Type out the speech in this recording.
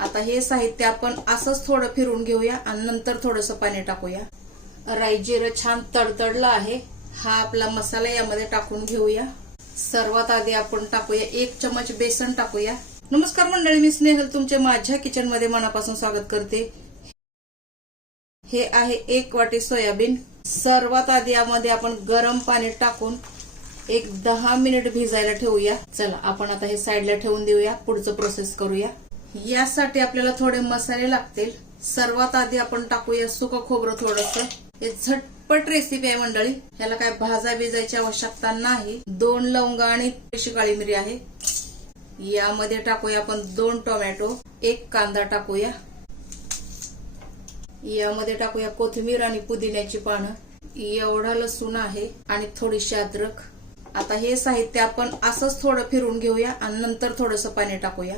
आता हे साहित्य आपण असंच थोडं फिरून घेऊया आणि नंतर थोडंसं पाणी टाकूया। राई जिरं छान तडतडलं आहे। हा आपला मसाला यामध्ये टाकून घेऊया। सर्वात आधी आपण टाकूया 1 चमच बेसन टाकूया। नमस्कार मंडळी, मी स्नेहल तुमचे माझ्या किचन मध्ये मनापासून स्वागत करते। हे आहे 1 वाटी सोयाबीन। सर्वात आधी यामध्ये आपण गरम पाणी टाकून एक 10 मिनिट भिजायला ठेवूया। चला आपण आता हे साईडला ठेवून देऊया, पुढचं प्रोसेस करूया। यासाठी आपल्याला थोडे मसाले लागतील। सर्वात आधी आपण टाकूया सुकं खोबरं थोडंसं। हे झटपट रेसिपी आहे मंडळी, ह्याला काय भाजा भिजायची आवश्यकता नाही। 2 लवंगा आणि थोडीशी काळी मिरी आहे। यामध्ये टाकूया आपण 2 टोमॅटो, 1 कांदा टाकूया। यामध्ये टाकूया कोथिंबीर आणि पुदिन्याची पानं, एवढा लसूण आहे आणि थोडीशी अद्रक। आता हे साहित्य आपण असंच थोडं फिरून घेऊया आणि नंतर थोडंसं पाणी टाकूया।